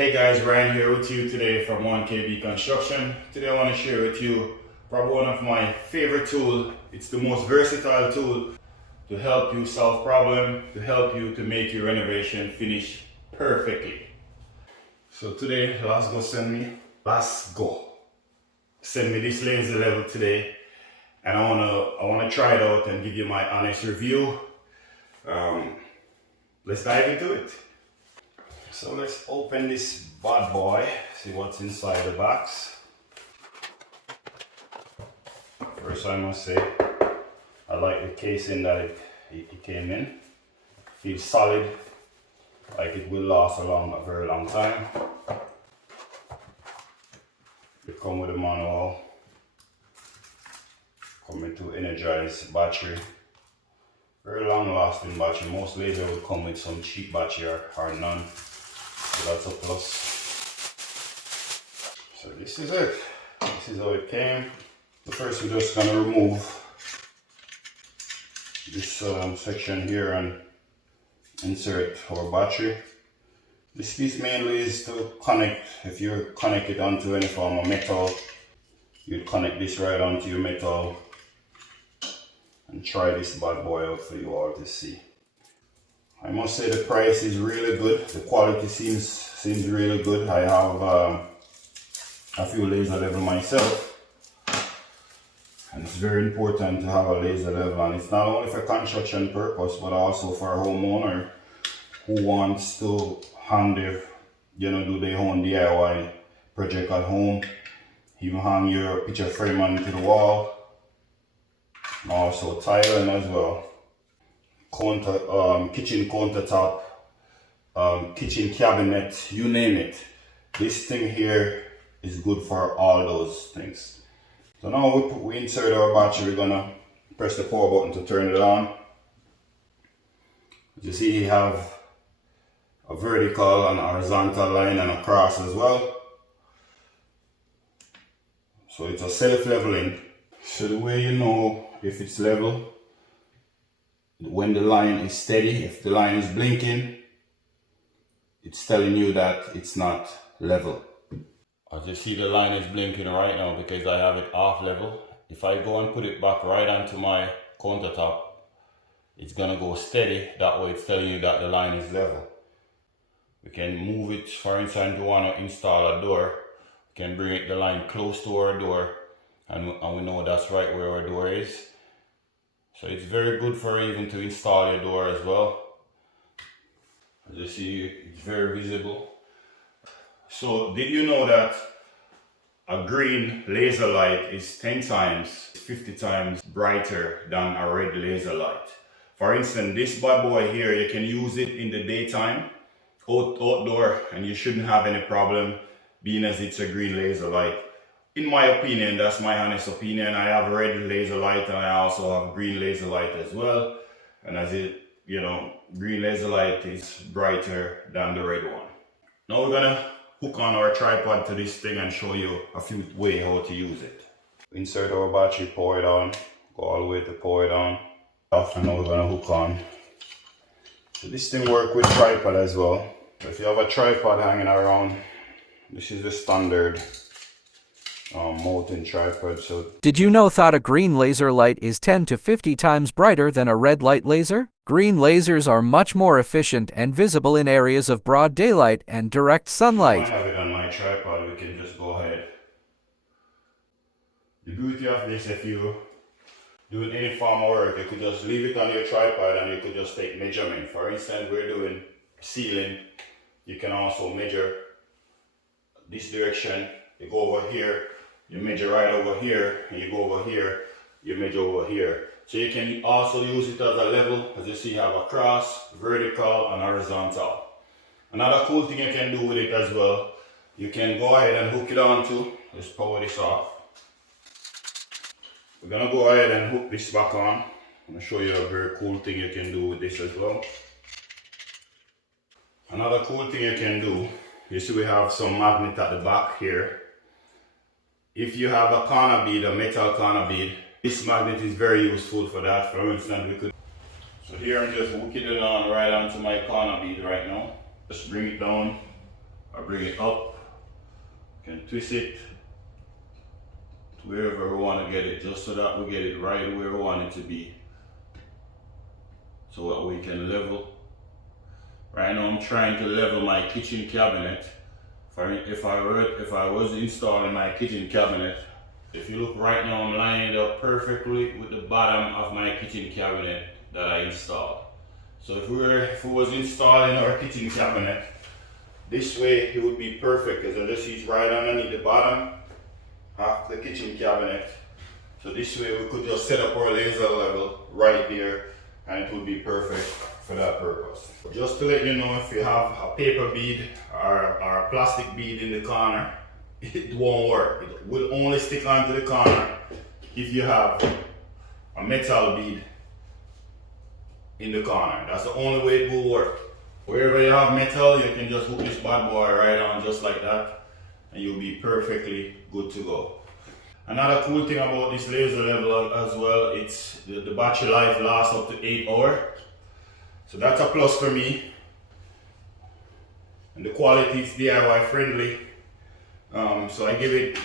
Hey guys, Ryan here with you today from 1KB Construction. Today I want to share with you probably one of my favorite tools. It's the most versatile tool to help you solve problems, to help you to make your renovation finish perfectly. So today, Lasgoo send me this laser level today, and I wanna try it out and give you my honest review. Let's dive into it. So let's open this bad boy, see what's inside the box. First I must say, I like the casing that it came in. Feels solid, like it will last a very long time. It comes with a manual, coming to energized battery. Very long lasting battery. Most lasers will come with some cheap battery or none. So that's a plus. So this is it. This is how it came. So first we're just gonna remove this section here and insert our battery. This piece mainly is to connect. If you connect it onto any form of metal, you'd connect this right onto your metal and try this bad boy out for you all to see. I must say the price is really good. The quality seems really good. I have a few laser level myself, and it's very important to have a laser level, and it's not only for construction purpose but also for a homeowner who wants to do their own DIY project at home. Even hang your picture frame onto the wall, and also tiling as well. Kitchen countertop, kitchen cabinet, you name it. This thing here is good for all those things. So now we insert our battery. We're gonna press the power button to turn it on. As you see, you have a vertical and a horizontal line and a cross as well. So it's a self-leveling. So the way you know if it's level, when the line is steady, if the line is blinking, it's telling you that it's not level. As you see, the line is blinking right now because I have it off level. If I go and put it back right onto my countertop, it's gonna go steady. That way it's telling you that the line is level. We can move it, for instance, if you want to install a door, we can bring the line close to our door, and we know that's right where our door is. So it's very good for even to install your door as well. As you see, it's very visible. So did you know that a green laser light is 10 times, 50 times brighter than a red laser light? For instance, this bad boy here, you can use it in the daytime, outdoor, and you shouldn't have any problem being as it's a green laser light. In my opinion, that's my honest opinion. I have a red laser light and I also have green laser light as well. And as green laser light is brighter than the red one. Now we're gonna hook on our tripod to this thing and show you a few ways how to use it. Insert our battery, pour it on, go all the way to pour it on. Off, and now we're gonna hook on. So this thing works with tripod as well. So if you have a tripod hanging around, this is the standard mounting tripod. So did you know that a green laser light is 10 to 50 times brighter than a red light laser? Green lasers are much more efficient and visible in areas of broad daylight and direct sunlight. I have it on my tripod, we can just go ahead. The beauty of this, if you do any form of work, you could just leave it on your tripod and you could just take measurement. For instance, we're doing ceiling, you can also measure this direction. You go over here, you measure right over here, and you go over here, you measure over here. So you can also use it as a level. As you see, you have a cross, vertical, and horizontal. Another cool thing you can do with it as well, you can go ahead and hook it onto, let's power this off. We're gonna go ahead and hook this back on. I'm gonna show you a very cool thing you can do with this as well. Another cool thing you can do, you see we have some magnet at the back here. If you have a corner bead, a metal corner bead, this magnet is very useful for that. For instance, So here I'm just hooking it on right onto my corner bead right now. Just bring it down or bring it up. You can twist it to wherever we want to get it, just so that we get it right where we want it to be, so that we can level. Right now I'm trying to level my kitchen cabinet. If I was installing my kitchen cabinet, if you look right now, I'm lining it up perfectly with the bottom of my kitchen cabinet that I installed. So if we was installing our kitchen cabinet this way, it would be perfect, because this is right underneath the bottom of the kitchen cabinet. So this way we could just set up our laser level right there, and it would be perfect for that purpose. Just to let you know, if you have a paper bead or a plastic bead in the corner, it won't work. It will only stick onto the corner if you have a metal bead in the corner. That's the only way it will work. Wherever you have metal, you can just hook this bad boy right on just like that, and you'll be perfectly good to go. Another cool thing about this laser level as well, it's the battery life lasts up to 8 hours. So that's a plus for me. And the quality is DIY friendly. So I give it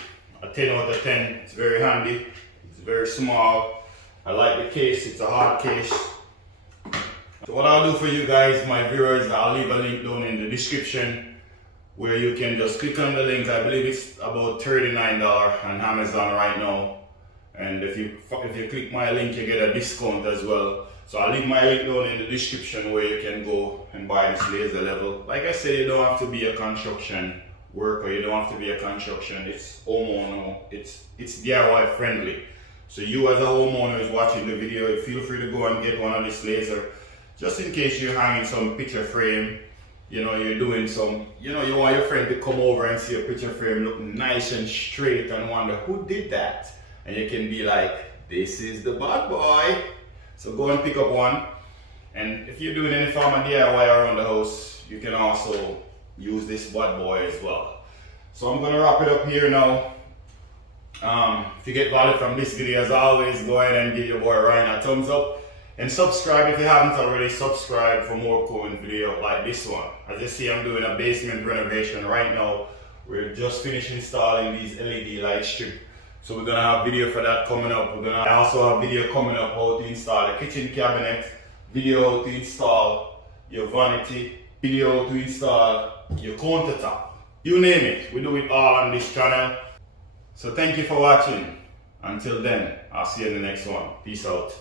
a 10 out of 10. It's very handy. It's very small. I like the case. It's a hard case. So what I'll do for you guys, my viewers, I'll leave a link down in the description where you can just click on the link. I believe it's about $39 on Amazon right now. And if you click my link, you get a discount as well. So I'll leave my link down in the description where you can go and buy this laser level. Like I said, you don't have to be a construction worker, you don't have to be a construction, it's homeowner, it's DIY friendly. So you as a homeowner who's watching the video, feel free to go and get one of this laser, just in case you're hanging some picture frame, you know, you're doing some, you know, you want your friend to come over and see a picture frame looking nice and straight and wonder who did that, and you can be like, this is the bad boy. So go and pick up one. And if you're doing any form of DIY around the house, you can also use this bad boy as well. So I'm gonna wrap it up here now. If you get value from this video, as always, go ahead and give your boy Ryan a thumbs up, and subscribe if you haven't already. Subscribe for more cool videos like this one. As you see, I'm doing a basement renovation right now. We're just finished installing these LED light strips. So we're gonna have video for that coming up. We're gonna also have video coming up how to install the kitchen cabinet, video how to install your vanity, video how to install your countertop. You name it, we do it all on this channel. So thank you for watching. Until then, I'll see you in the next one. Peace out.